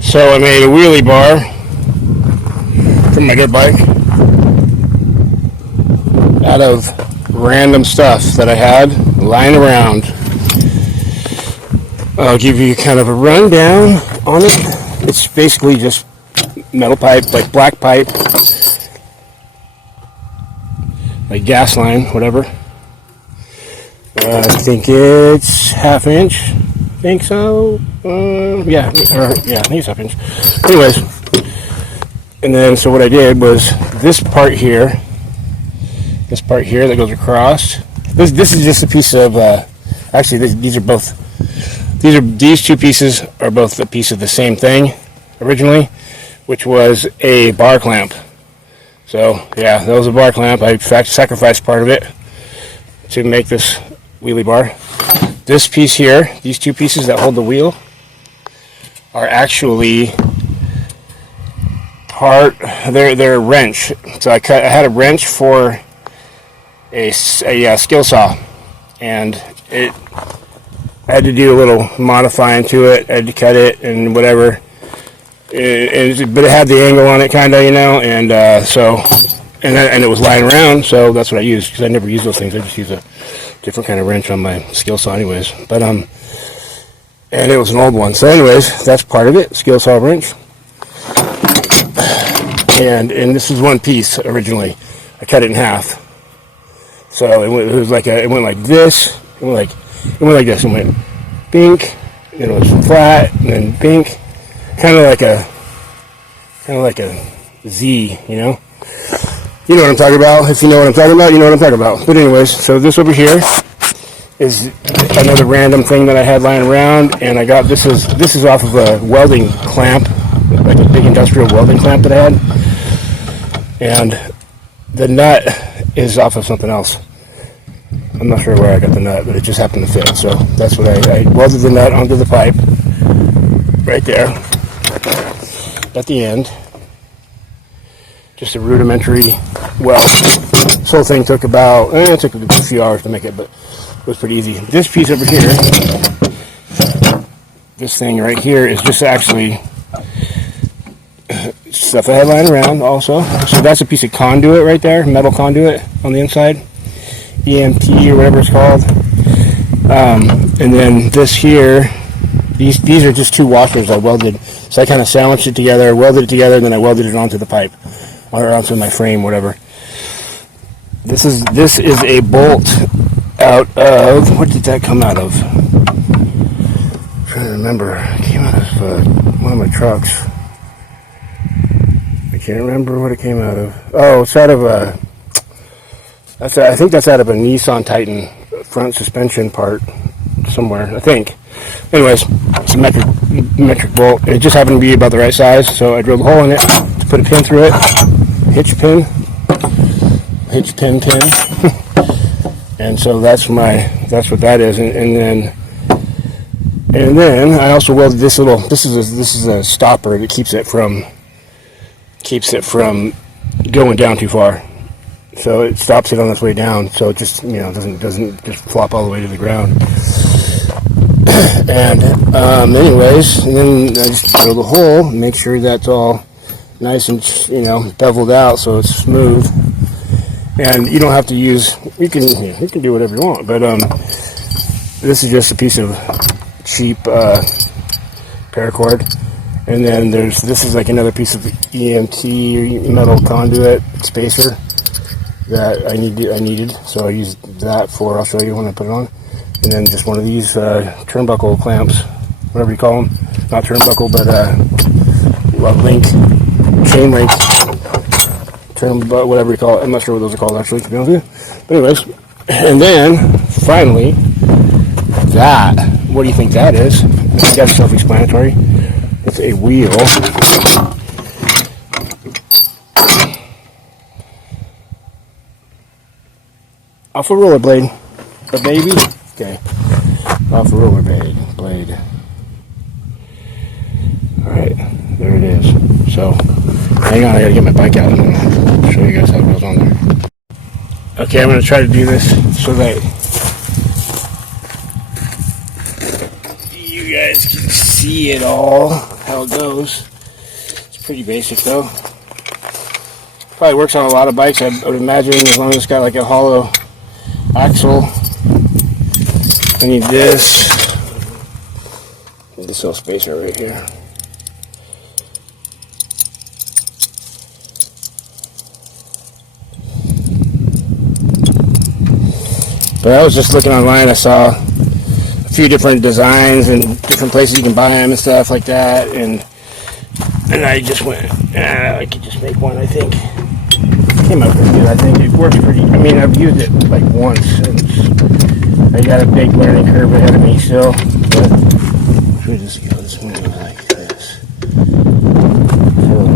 So I made a wheelie bar from my dirt bike out of random stuff that I had lying around. I'll give you kind of a rundown on it. It's basically just metal pipe, like black pipe, like gas line, whatever. I think it's ½ inch. I think so. Yeah, I think it's ½ inch. Anyways, and then so what I did was this part here that goes across. This is just a piece of. Actually, these two pieces are both a piece of the same thing originally, which was a bar clamp. So yeah, that was a bar clamp. I in fact sacrificed part of it to make this wheelie bar. This piece here, these two pieces that hold the wheel, are actually they're a wrench. So I had a wrench for a skill saw, and I had to do a little modifying to it. I had to cut it and whatever. But it had the angle on it, kind of, and and it was lying around, so that's what I used, because I never use those things. I just use a different kind of wrench on my skill saw anyways. But and it was an old one. So anyways, that's part of it, skill saw wrench. And this is one piece originally. I cut it in half. So it went like this. It went like this. It went pink, then it was flat, and then pink. Kind of like a Z, You know what I'm talking about. If you know what I'm talking about, you know what I'm talking about. But anyways, so this over here is another random thing that I had lying around, and I got this is off of a welding clamp, like a big industrial welding clamp that I had, and the nut is off of something else. I'm not sure where I got the nut, but it just happened to fit. So that's what I welded the nut onto the pipe right there at the end. Just a rudimentary weld. This whole thing took about, it took a few hours to make it, but it was pretty easy. This piece over here, this thing right here, is just actually stuff I had lying around also. So that's a piece of conduit right there, metal conduit on the inside, EMT or whatever it's called. And then this here, these are just two washers I welded. So I kind of sandwiched it together, welded it together, and then I welded it onto the pipe, or onto my frame, whatever. This is a bolt out of, what did that come out of? I'm trying to remember. It came out of one of my trucks. I can't remember what it came out of. Oh, it's out of I think that's out of a Nissan Titan front suspension part somewhere, I think. Anyways, it's a metric bolt. It just happened to be about the right size, so I drilled a hole in it to put a pin through it. Hitch pin. And so that's what that is. And then I also welded this little. This is a stopper that keeps it from going down too far. So it stops it on its way down, so it just doesn't just flop all the way to the ground. And anyways, and then I just drill the hole, make sure that's all nice and beveled out so it's smooth. And you don't have to use, you can do whatever you want, but this is just a piece of cheap paracord. And then this is like another piece of EMT metal conduit spacer that I needed, so I used that for, I'll show you when I put it on. And then just one of these turnbuckle clamps, whatever you call them, not turnbuckle, but chain link, whatever you call it. I'm not sure what those are called actually, to be honest with you. But anyways, and then finally, what do you think that is? I think that's self-explanatory. It's a wheel. Off a rollerblade, a baby. Okay, off a rollerblade. All right, there it is. So, hang on, I gotta get my bike out and I'll show you guys how it goes on there. Okay, I'm gonna try to do this so that you guys can see it all. how it goes. It's pretty basic though. Probably works on a lot of bikes, I would imagine, as long as it's got like a hollow axle. I need this. This little spacer right here. But I was just looking online, I saw a few different designs and different places you can buy them and stuff like that, and I just went, I could just make one, I think. Came out pretty good, I think. It works pretty, I mean, I've used it like once, and I got a big learning curve ahead of me still, but should just go this one like this. So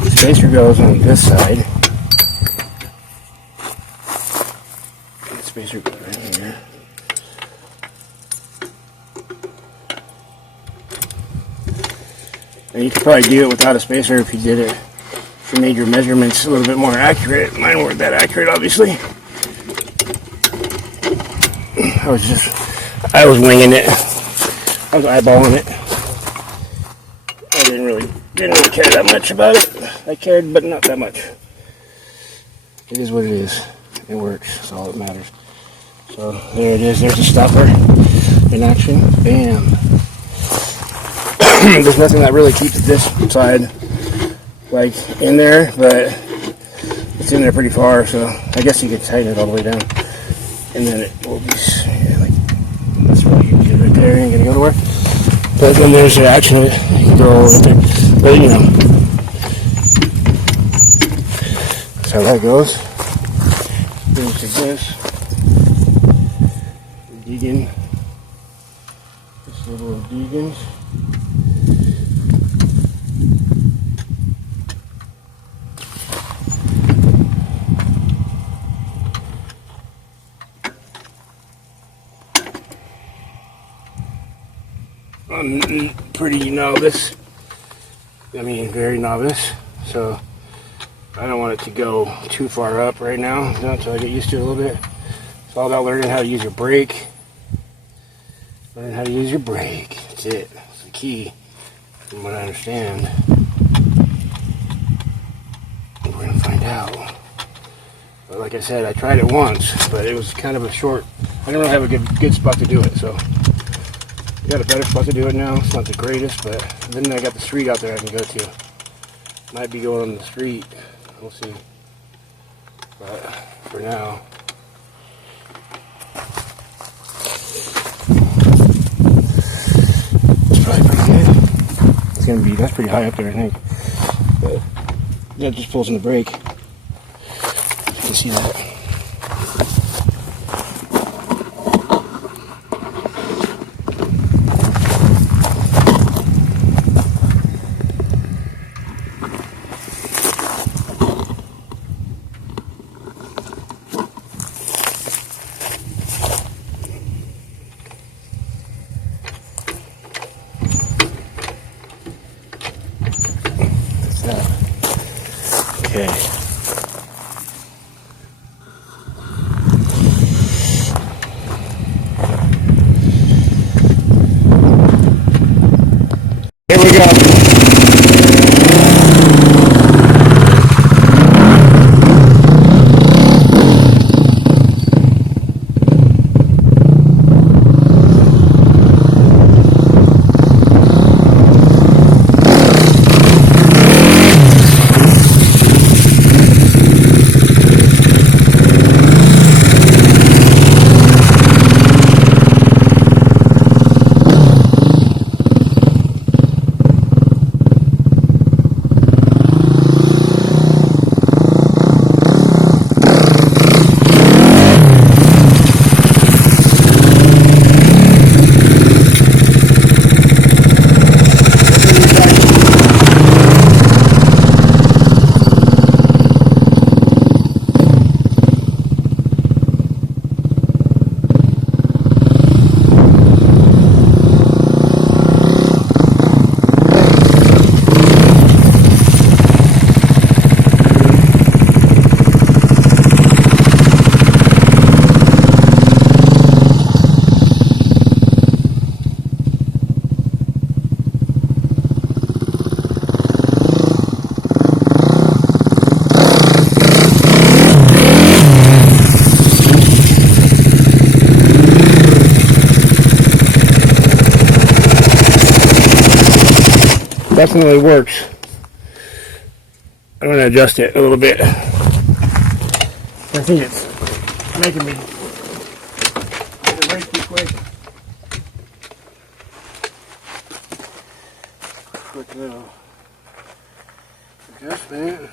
the spacer goes on this side. The spacer goes right here. And you could probably do it without a spacer if you did it. If you made your measurements a little bit more accurate. Mine weren't that accurate, obviously. I was winging it. I was eyeballing it. I didn't really care that much about it. I cared, but not that much. It is what it is. It works. That's all that matters. So there it is. There's the stopper in action. Bam. There's nothing that really keeps this side like in there, but it's in there pretty far. So I guess you could tighten it all the way down, and then it will be like that's really easy right there. Ain't gonna go nowhere. But then there's the action of it. You can throw all over there. But you know, that's how that goes. Then to this, Deegan, this little Deegan's. I'm pretty novice, I mean very novice, so I don't want it to go too far up right now, until I get used to it a little bit. It's all about learning how to use your brake. Learn how to use your brake, that's it, that's the key, from what I understand. We're going to find out. But like I said, I tried it once, but it was kind of a short, I didn't really have a good spot to do it, so I got a better spot to do it now. It's not the greatest, but then I got the street out there I can go to. Might be going on the street. We'll see. But for now, it's probably pretty good. It's gonna be, that's pretty high up there, I think. But yeah, it just pulls in the brake. You can see that. Okay. Here we go. definitely works. I'm going to adjust it a little bit. I think it's making me get it right too quick. Quick little adjustment.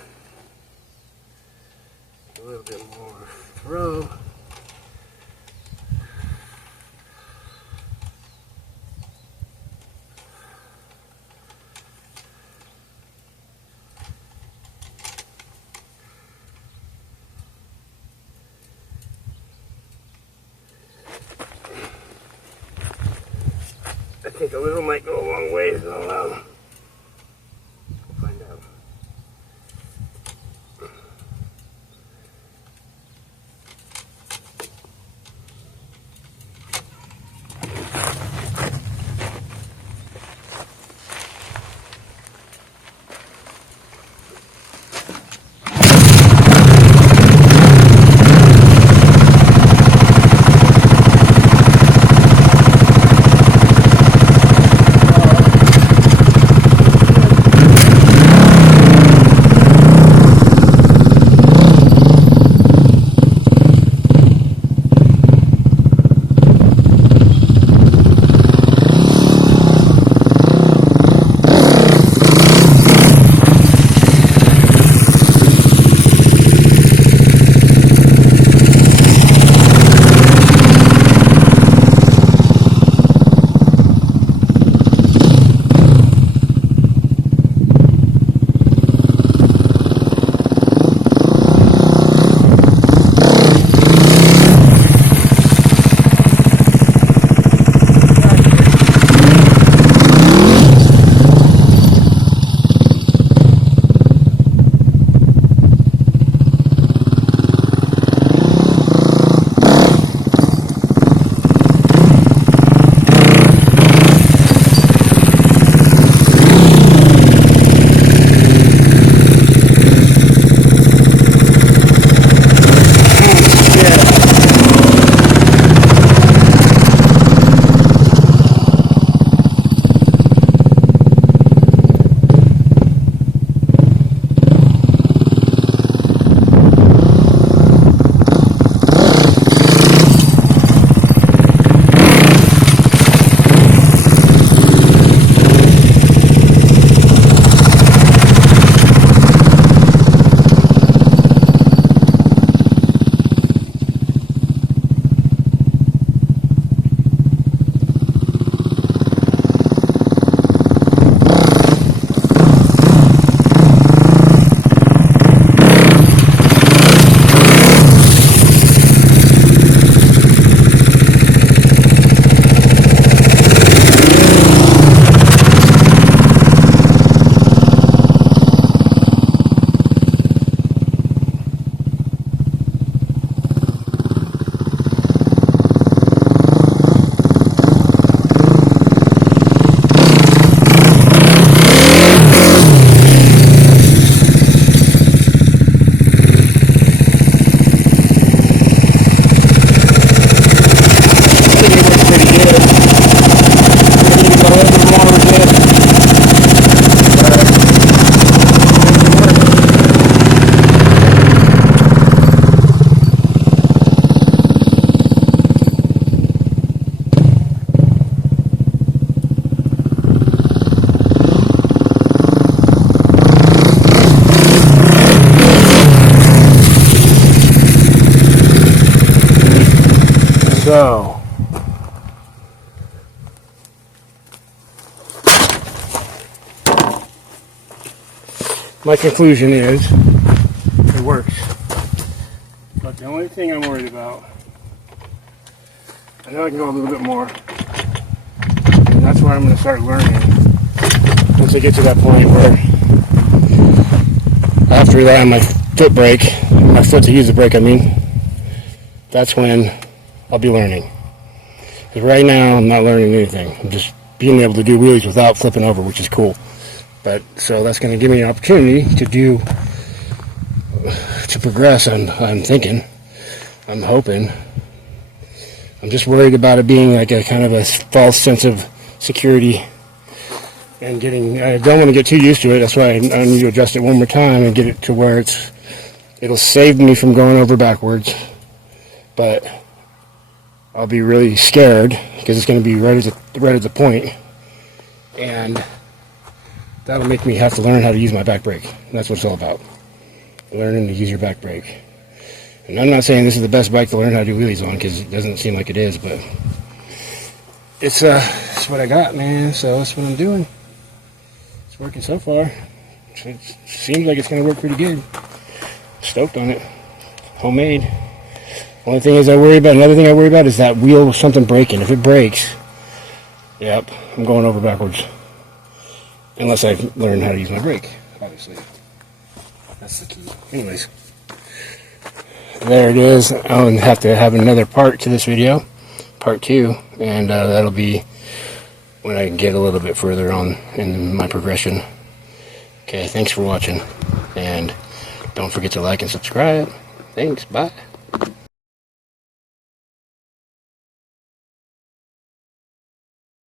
A little bit more throw. I think a little might go a long way, so we'll find out. So, my conclusion is it works. But the only thing I'm worried about, I know I can go a little bit more, and that's where I'm going to start learning. Once I get to that point where I have to rely on my foot brake, my foot to use the brake, I mean, that's when I'll be learning. Because right now, I'm not learning anything. I'm just being able to do wheelies without flipping over, which is cool. But so that's going to give me an opportunity to progress. I'm thinking, I'm hoping. I'm just worried about it being like a kind of a false sense of security And I don't want to get too used to it. That's why I need to adjust it one more time and get it to where it'll save me from going over backwards. But I'll be really scared because it's going to be right at the point, and that'll make me have to learn how to use my back brake. And that's what it's all about, learning to use your back brake. And I'm not saying this is the best bike to learn how to do wheelies on, because it doesn't seem like it is, but it's what I got, man. So that's what I'm doing. It's working so far. It seems like it's going to work pretty good. Stoked on it. Homemade. Only thing is another thing I worry about is that wheel, something breaking. If it breaks, yep, I'm going over backwards. Unless I learn how to use my brake, obviously. That's the key. Anyways, there it is. I'll have to have another part to this video, part 2, and that'll be when I can get a little bit further on in my progression. Okay, thanks for watching, and don't forget to like and subscribe. Thanks, bye.